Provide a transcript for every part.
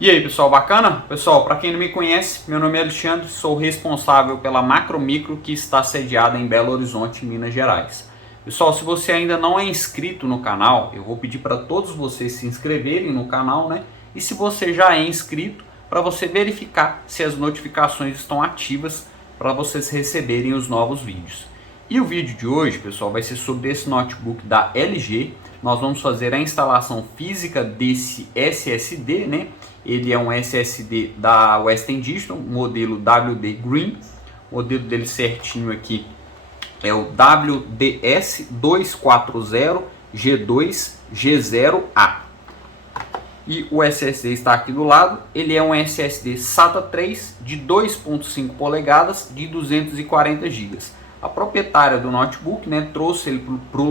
E aí, pessoal, bacana? Pessoal, para quem não me conhece, meu nome é Alexandre, sou responsável pela Macromicro que está sediada em Belo Horizonte, Minas Gerais. Pessoal, se você ainda não é inscrito no canal, eu vou pedir para todos vocês se inscreverem no canal, né? E se você já é inscrito, para você verificar se as notificações estão ativas para vocês receberem os novos vídeos. E o vídeo de hoje, pessoal, vai ser sobre esse notebook da LG. Nós vamos fazer a instalação física desse SSD, né? Ele é um SSD da Western Digital, modelo WD Green. O modelo dele certinho aqui é o WDS240G2G0A. E o SSD está aqui do lado. Ele é um SSD SATA 3 de 2.5 polegadas de 240 GB. A proprietária do notebook, né, trouxe ele para o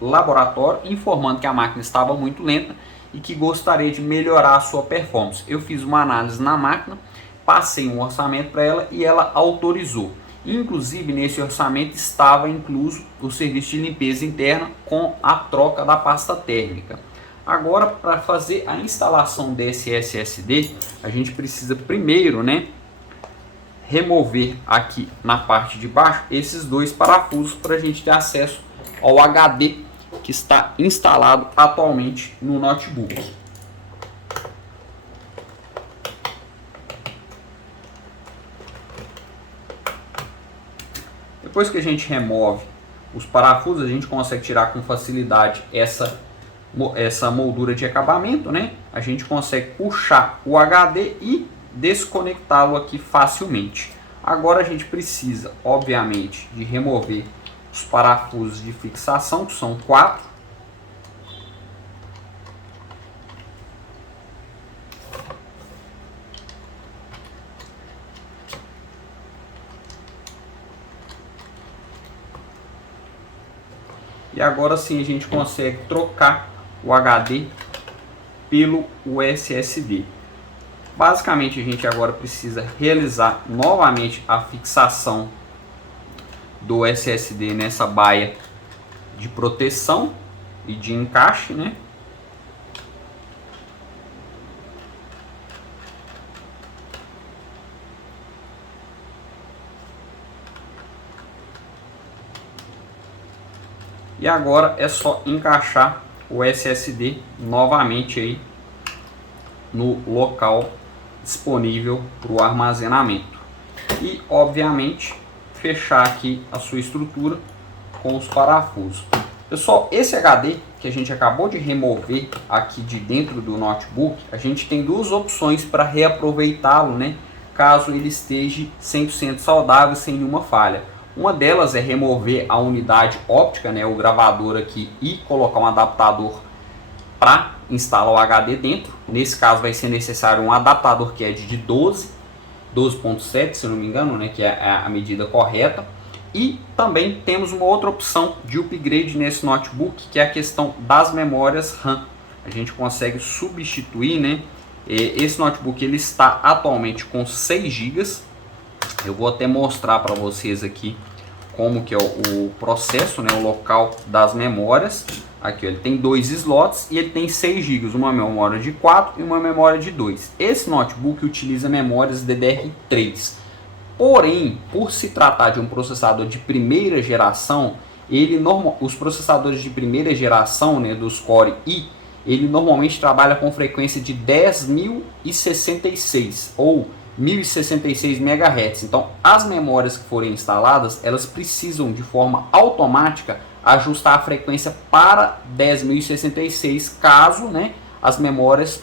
laboratório, informando que a máquina estava muito lenta e que gostaria de melhorar a sua performance. Eu fiz uma análise na máquina, passei um orçamento para ela e ela autorizou. Inclusive, nesse orçamento estava incluso o serviço de limpeza interna com a troca da pasta térmica. Agora, para fazer a instalação desse SSD, a gente precisa primeiro, né, remover aqui na parte de baixo esses dois parafusos para a gente ter acesso ao HD que está instalado atualmente no notebook. Depois que a gente remove os parafusos, a gente consegue tirar com facilidade essa moldura de acabamento, né? A gente consegue puxar o HD e desconectá-lo aqui facilmente. Agora a gente precisa, obviamente, de remover os parafusos de fixação, que são 4. E agora sim a gente consegue trocar o HD pelo SSD. Basicamente a gente agora precisa realizar novamente a fixação do SSD nessa baia de proteção e de encaixe, né? E agora é só encaixar o SSD novamente aí no local disponível para o armazenamento. E obviamente fechar aqui a sua estrutura com os parafusos. Pessoal, esse HD que a gente acabou de remover aqui de dentro do notebook, a gente tem duas opções para reaproveitá-lo, né? Caso ele esteja 100% saudável, sem nenhuma falha. Uma delas é remover a unidade óptica, né, o gravador aqui, e colocar um adaptador para instalar o HD dentro. Nesse caso vai ser necessário um adaptador que é de 12.7, se não me engano, né, que é a medida correta. E também temos uma outra opção de upgrade nesse notebook, que é a questão das memórias RAM. A gente consegue substituir, né? Esse notebook ele está atualmente com 6 GB. Eu vou até mostrar para vocês aqui como que é o processo, né, o local das memórias. Aqui ó, ele tem 2 slots e ele tem 6 GB, uma memória de 4 e uma memória de 2. Esse notebook utiliza memórias DDR3. Porém, por se tratar de um processador de primeira geração, os processadores de primeira geração, né, dos Core i, ele normalmente trabalha com frequência de 10.066 ou 1066 MHz. Então, as memórias que forem instaladas, elas precisam de forma automática ajustar a frequência para 10.066, caso, né, as memórias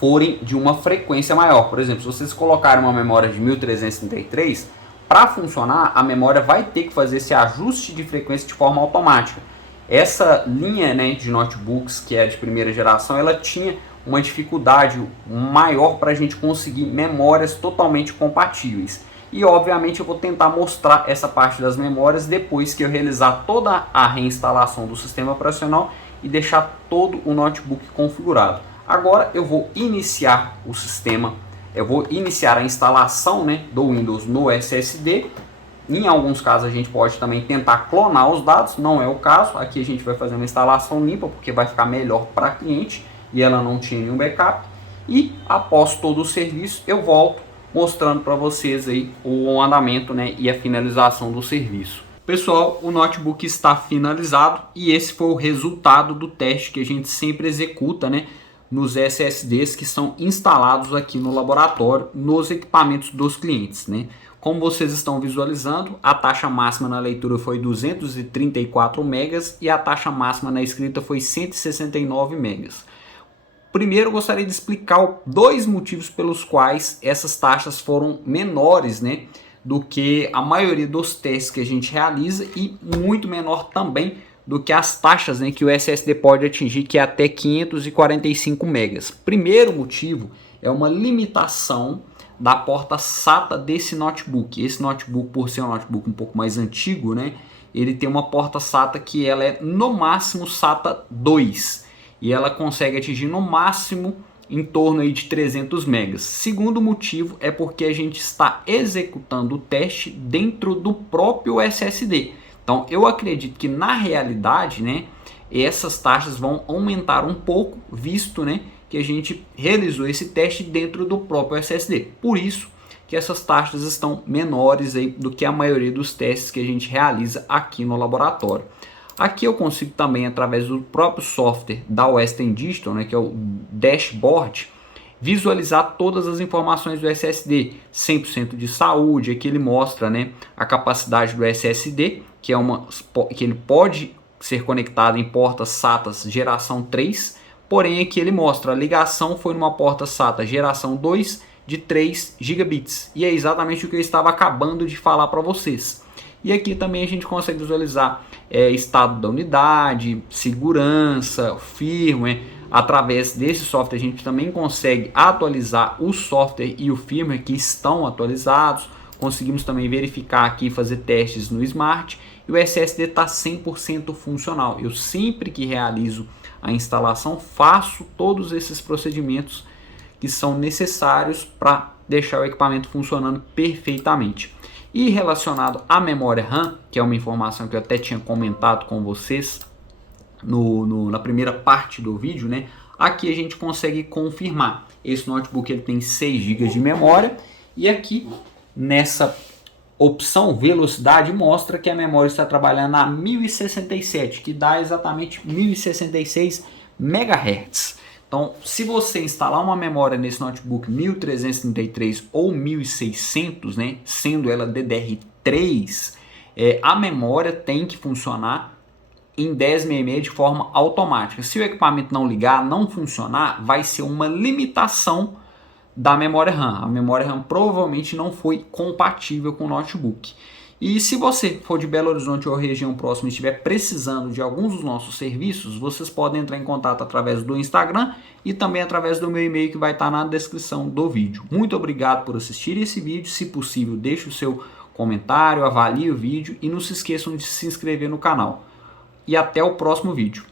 forem de uma frequência maior. Por exemplo, se vocês colocarem uma memória de 1333, para funcionar, a memória vai ter que fazer esse ajuste de frequência de forma automática. Essa linha, né, de notebooks que é de primeira geração, ela tinha uma dificuldade maior para a gente conseguir memórias totalmente compatíveis. E obviamente eu vou tentar mostrar essa parte das memórias depois que eu realizar toda a reinstalação do sistema operacional e deixar todo o notebook configurado. Agora eu vou iniciar o sistema, eu vou iniciar a instalação, né, do Windows no SSD. Em alguns casos a gente pode também tentar clonar os dados, não é o caso. Aqui a gente vai fazer uma instalação limpa porque vai ficar melhor para cliente e ela não tinha nenhum backup. E após todo o serviço eu volto mostrando para vocês aí o andamento, né, e a finalização do serviço. Pessoal, o notebook está finalizado e esse foi o resultado do teste que a gente sempre executa, né, nos SSDs que são instalados aqui no laboratório, nos equipamentos dos clientes, né. Como vocês estão visualizando, a taxa máxima na leitura foi 234 megas e a taxa máxima na escrita foi 169 megas. Primeiro, eu gostaria de explicar dois motivos pelos quais essas taxas foram menores, né, do que a maioria dos testes que a gente realiza e muito menor também do que as taxas, né, que o SSD pode atingir, que é até 545 megas. Primeiro motivo é uma limitação da porta SATA desse notebook. Esse notebook, por ser um notebook um pouco mais antigo, né, ele tem uma porta SATA que ela é no máximo SATA 2 e ela consegue atingir no máximo em torno aí de 300 megas. Segundo motivo é porque a gente está executando o teste dentro do próprio SSD. Então eu acredito que na realidade, né, essas taxas vão aumentar um pouco, visto, né, que a gente realizou esse teste dentro do próprio SSD. Por isso que essas taxas estão menores aí do que a maioria dos testes que a gente realiza aqui no laboratório. Aqui eu consigo também, através do próprio software da Western Digital, né, que é o dashboard, visualizar todas as informações do SSD, 100% de saúde. Aqui ele mostra, né, a capacidade do SSD, que ele pode ser conectado em portas SATA geração 3, porém aqui ele mostra a ligação foi numa porta SATA geração 2 de 3 gigabits, e é exatamente o que eu estava acabando de falar para vocês. E aqui também a gente consegue visualizar estado da unidade, segurança, firmware. Através desse software a gente também consegue atualizar o software e o firmware que estão atualizados. Conseguimos também verificar aqui e fazer testes no Smart. E o SSD está 100% funcional. Eu sempre que realizo a instalação faço todos esses procedimentos que são necessários para deixar o equipamento funcionando perfeitamente. E relacionado à memória RAM, que é uma informação que eu até tinha comentado com vocês na primeira parte do vídeo, né? Aqui a gente consegue confirmar. Esse notebook ele tem 6 GB de memória e aqui nessa opção velocidade mostra que a memória está trabalhando a 1067, que dá exatamente 1066 MHz. Então, se você instalar uma memória nesse notebook 1333 ou 1600, né, sendo ela DDR3, a memória tem que funcionar em 1066 de forma automática. Se o equipamento não ligar, não funcionar, vai ser uma limitação da memória RAM. A memória RAM provavelmente não foi compatível com o notebook. E se você for de Belo Horizonte ou região próxima e estiver precisando de alguns dos nossos serviços, vocês podem entrar em contato através do Instagram e também através do meu e-mail que vai estar na descrição do vídeo. Muito obrigado por assistir esse vídeo. Se possível, deixe o seu comentário, avalie o vídeo e não se esqueçam de se inscrever no canal. E até o próximo vídeo.